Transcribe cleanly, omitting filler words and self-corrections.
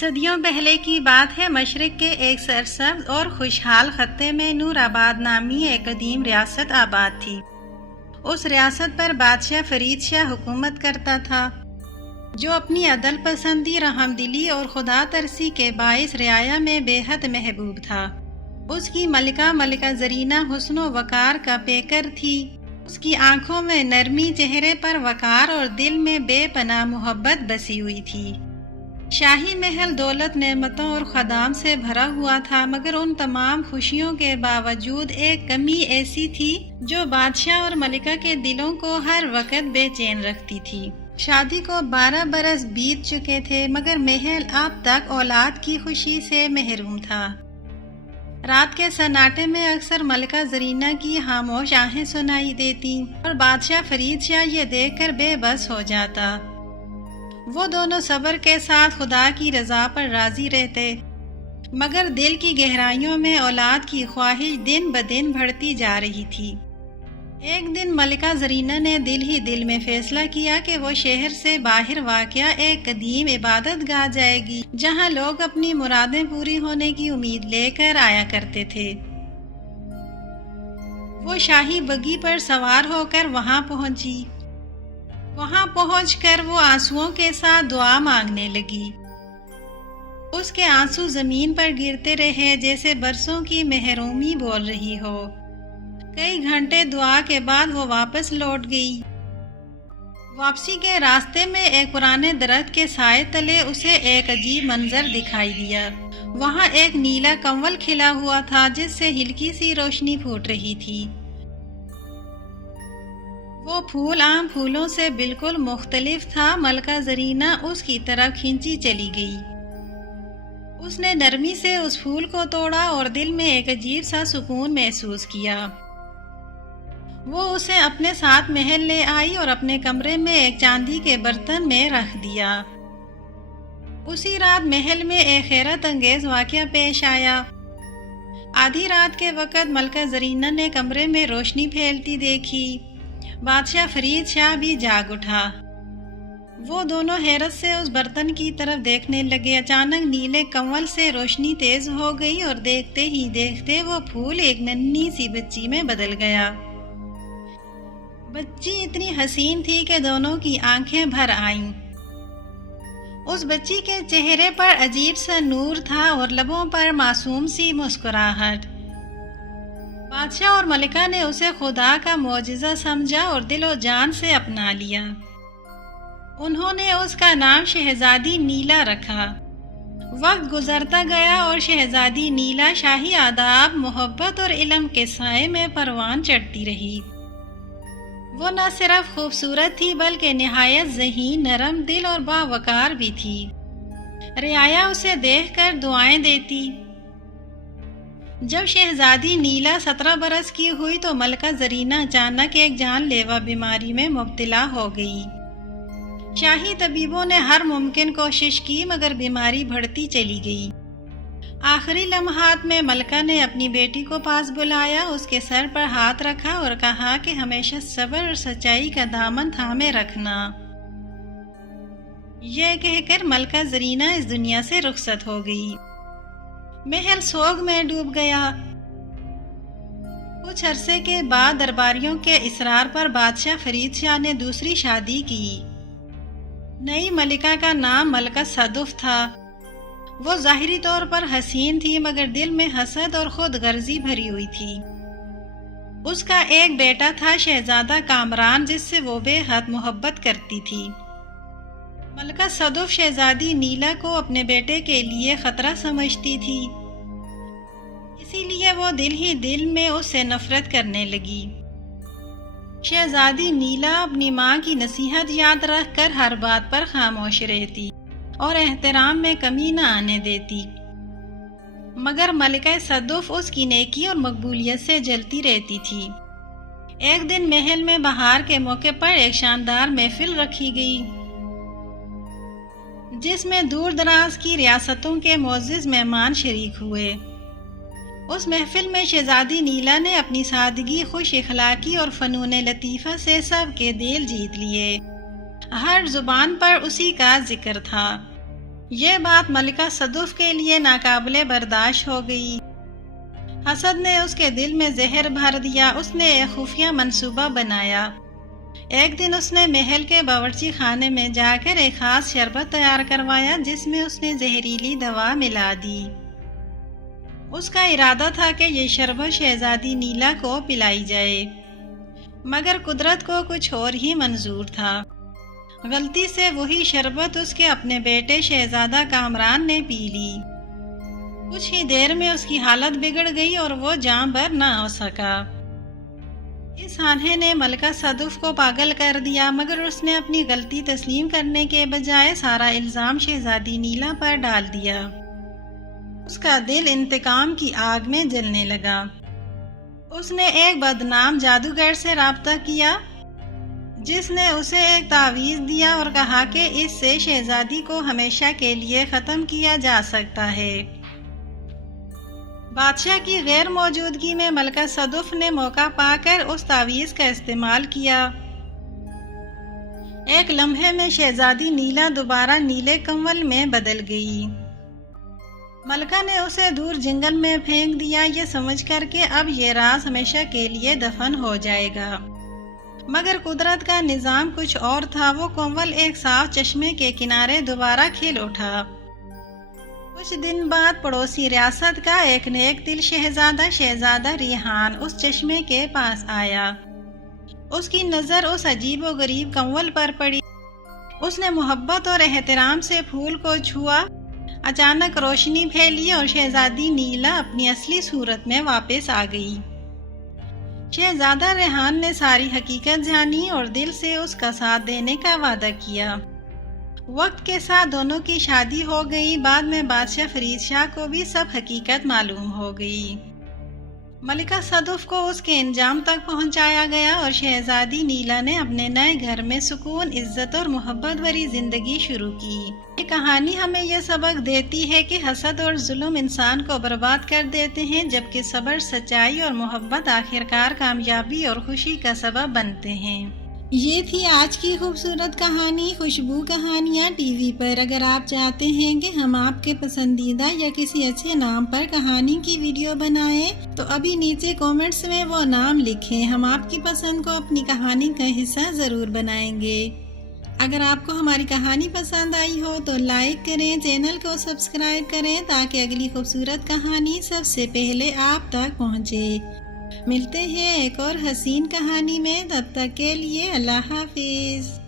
صدیوں پہلے کی بات ہے، مشرق کے ایک سرسبز اور خوشحال خطے میں نور آباد نامی ایک قدیم ریاست آباد تھی۔ اس ریاست پر بادشاہ فرید شاہ حکومت کرتا تھا، جو اپنی عدل پسندی، رحم دلی اور خدا ترسی کے باعث رعایا میں بے حد محبوب تھا۔ اس کی ملکہ زرینہ حسن و وقار کا پیکر تھی۔ اس کی آنکھوں میں نرمی، چہرے پر وقار اور دل میں بے پناہ محبت بسی ہوئی تھی۔ شاہی محل دولت، نعمتوں اور خدام سے بھرا ہوا تھا، مگر ان تمام خوشیوں کے باوجود ایک کمی ایسی تھی جو بادشاہ اور ملکہ کے دلوں کو ہر وقت بے چین رکھتی تھی۔ شادی کو 12 برس بیت چکے تھے، مگر محل اب تک اولاد کی خوشی سے محروم تھا۔ رات کے سناٹے میں اکثر ملکہ زرینہ کی خاموش آہیں سنائی دیتی اور بادشاہ فرید شاہ یہ دیکھ کر بے بس ہو جاتا۔ وہ دونوں صبر کے ساتھ خدا کی رضا پر راضی رہتے، مگر دل کی گہرائیوں میں اولاد کی خواہش دن بدن بڑھتی جا رہی تھی۔ ایک دن ملکہ زرینہ نے دل ہی دل میں فیصلہ کیا کہ وہ شہر سے باہر واقع ایک قدیم عبادت گاہ جائے گی، جہاں لوگ اپنی مرادیں پوری ہونے کی امید لے کر آیا کرتے تھے۔ وہ شاہی بگھی پر سوار ہو کر وہاں پہنچی۔ وہاں پہنچ کر وہ آنسوؤں کے ساتھ دعا مانگنے لگی۔ اس کے آنسو زمین پر گرتے رہے جیسے برسوں کی محرومی بول رہی ہو۔ کئی گھنٹے دعا کے بعد وہ واپس لوٹ گئی۔ واپسی کے راستے میں ایک پرانے درخت کے سائے تلے اسے ایک عجیب منظر دکھائی دیا۔ وہاں ایک نیلا کنول کھلا ہوا تھا جس سے ہلکی سی روشنی پھوٹ رہی تھی۔ وہ پھول عام پھولوں سے بالکل مختلف تھا۔ ملکہ زرینہ اس کی طرف کھینچی چلی گئی۔ اس نے نرمی سے اس پھول کو توڑا اور دل میں ایک عجیب سا سکون محسوس کیا۔ وہ اسے اپنے ساتھ محل لے آئی اور اپنے کمرے میں ایک چاندی کے برتن میں رکھ دیا۔ اسی رات محل میں ایک حیرت انگیز واقعہ پیش آیا۔ آدھی رات کے وقت ملکہ زرینہ نے کمرے میں روشنی پھیلتی دیکھی۔ بادشاہ فرید شاہ بھی جاگ اٹھا۔ وہ دونوں حیرت سے اس برتن کی طرف دیکھنے لگے۔ اچانک نیلے کنول سے روشنی تیز ہو گئی اور دیکھتے ہی دیکھتے وہ پھول ایک ننھی سی بچی میں بدل گیا۔ بچی اتنی حسین تھی کہ دونوں کی آنکھیں بھر آئیں۔ اس بچی کے چہرے پر عجیب سا نور تھا اور لبوں پر معصوم سی مسکراہٹ۔ بادشاہ اور ملکہ نے اسے خدا کا معجزہ سمجھا اور دل و جان سے اپنا لیا۔ انہوں نے اس کا نام شہزادی نیلا رکھا۔ وقت گزرتا گیا اور شہزادی نیلا شاہی آداب، محبت اور علم کے سائے میں پروان چڑھتی رہی۔ وہ نہ صرف خوبصورت تھی بلکہ نہایت ذہین، نرم دل اور باوقار بھی تھی۔ رعایا اسے دیکھ کر دعائیں دیتی۔ جب شہزادی نیلا 17 برس کی ہوئی تو ملکہ زرینہ اچانک ایک جان لیوا بیماری میں مبتلا ہو گئی۔ شاہی طبیبوں نے ہر ممکن کوشش کی مگر بیماری بڑھتی چلی گئی۔ آخری لمحات میں ملکہ نے اپنی بیٹی کو پاس بلایا، اس کے سر پر ہاتھ رکھا اور کہا کہ ہمیشہ صبر اور سچائی کا دامن تھامے رکھنا۔ یہ کہہ کر ملکہ زرینہ اس دنیا سے رخصت ہو گئی۔ محل سوگ میں ڈوب گیا۔ کچھ عرصے کے بعد درباریوں کے اصرار پر بادشاہ فرید شاہ نے دوسری شادی کی۔ نئی ملکہ کا نام ملکہ صدف تھا۔ وہ ظاہری طور پر حسین تھی مگر دل میں حسد اور خود غرضی بھری ہوئی تھی۔ اس کا ایک بیٹا تھا شہزادہ کامران، جس سے وہ بے حد محبت کرتی تھی۔ ملکہ صدف شہزادی نیلا کو اپنے بیٹے کے لیے خطرہ سمجھتی تھی، اسی لیے وہ دل ہی دل میں اس سے نفرت کرنے لگی۔ شہزادی نیلا اپنی ماں کی نصیحت یاد رکھ کر ہر بات پر خاموش رہتی اور احترام میں کمی نہ آنے دیتی، مگر ملکہ صدف اس کی نیکی اور مقبولیت سے جلتی رہتی تھی۔ ایک دن محل میں بہار کے موقع پر ایک شاندار محفل رکھی گئی، جس میں دور دراز کی ریاستوں کے معزز مہمان شریک ہوئے۔ اس محفل میں شہزادی نیلا نے اپنی سادگی، خوش اخلاقی اور فنون لطیفہ سے سب کے دل جیت لیے۔ ہر زبان پر اسی کا ذکر تھا۔ یہ بات ملکہ صدف کے لیے ناقابل برداشت ہو گئی۔ حسد نے اس کے دل میں زہر بھر دیا۔ اس نے ایک خفیہ منصوبہ بنایا۔ ایک دن اس نے محل کے باورچی خانے میں جا کر ایک خاص شربت تیار کروایا جس میں اس نے زہریلی دوا ملا دی۔ اس کا ارادہ تھا کہ یہ شربت شہزادی نیلا کو پلائی جائے، مگر قدرت کو کچھ اور ہی منظور تھا۔ غلطی سے وہی شربت اس کے اپنے بیٹے شہزادہ کامران نے پی لی۔ کچھ ہی دیر میں اس کی حالت بگڑ گئی اور وہ جاں بر نہ ہو سکا۔ اس آنھے نے ملکہ صدف کو پاگل کر دیا، مگر اس نے اپنی غلطی تسلیم کرنے کے بجائے سارا الزام شہزادی نیلا پر ڈال دیا۔ اس کا دل انتقام کی آگ میں جلنے لگا۔ اس نے ایک بدنام جادوگر سے رابطہ کیا جس نے اسے ایک تعویذ دیا اور کہا کہ اس سے شہزادی کو ہمیشہ کے لیے ختم کیا جا سکتا ہے۔ بادشاہ کی غیر موجودگی میں ملکہ صدف نے موقع پا کر اس تعویذ کا استعمال کیا۔ ایک لمحے میں شہزادی نیلا دوبارہ نیلے کنول میں بدل گئی۔ ملکہ نے اسے دور جنگل میں پھینک دیا، یہ سمجھ کر کہ اب یہ راز ہمیشہ کے لیے دفن ہو جائے گا۔ مگر قدرت کا نظام کچھ اور تھا۔ وہ کنول ایک صاف چشمے کے کنارے دوبارہ کھل اٹھا۔ کچھ دن بعد پڑوسی ریاست کا ایک نیک دل شہزادہ ریحان اس چشمے کے پاس آیا۔ اس کی نظر اس عجیب و غریب کنول پر پڑی۔ اس نے محبت اور احترام سے پھول کو چھوا۔ اچانک روشنی پھیلی اور شہزادی نیلا اپنی اصلی صورت میں واپس آ گئی۔ شہزادہ ریحان نے ساری حقیقت جانی اور دل سے اس کا ساتھ دینے کا وعدہ کیا۔ وقت کے ساتھ دونوں کی شادی ہو گئی۔ بعد میں بادشاہ فرید شاہ کو بھی سب حقیقت معلوم ہو گئی۔ ملکہ صدف کو اس کے انجام تک پہنچایا گیا اور شہزادی نیلا نے اپنے نئے گھر میں سکون، عزت اور محبت بھری زندگی شروع کی۔ یہ کہانی ہمیں یہ سبق دیتی ہے کہ حسد اور ظلم انسان کو برباد کر دیتے ہیں، جبکہ صبر، سچائی اور محبت آخرکار کامیابی اور خوشی کا سبب بنتے ہیں۔ یہ تھی آج کی خوبصورت کہانی خوشبو کہانیاں ٹی وی پر۔ اگر آپ چاہتے ہیں کہ ہم آپ کے پسندیدہ یا کسی اچھے نام پر کہانی کی ویڈیو بنائیں تو ابھی نیچے کومنٹس میں وہ نام لکھیں۔ ہم آپ کی پسند کو اپنی کہانی کا حصہ ضرور بنائیں گے۔ اگر آپ کو ہماری کہانی پسند آئی ہو تو لائک کریں، چینل کو سبسکرائب کریں تاکہ اگلی خوبصورت کہانی سب سے پہلے آپ تک پہنچے۔ ملتے ہیں ایک اور حسین کہانی میں، تب تک کے لیے اللہ حافظ۔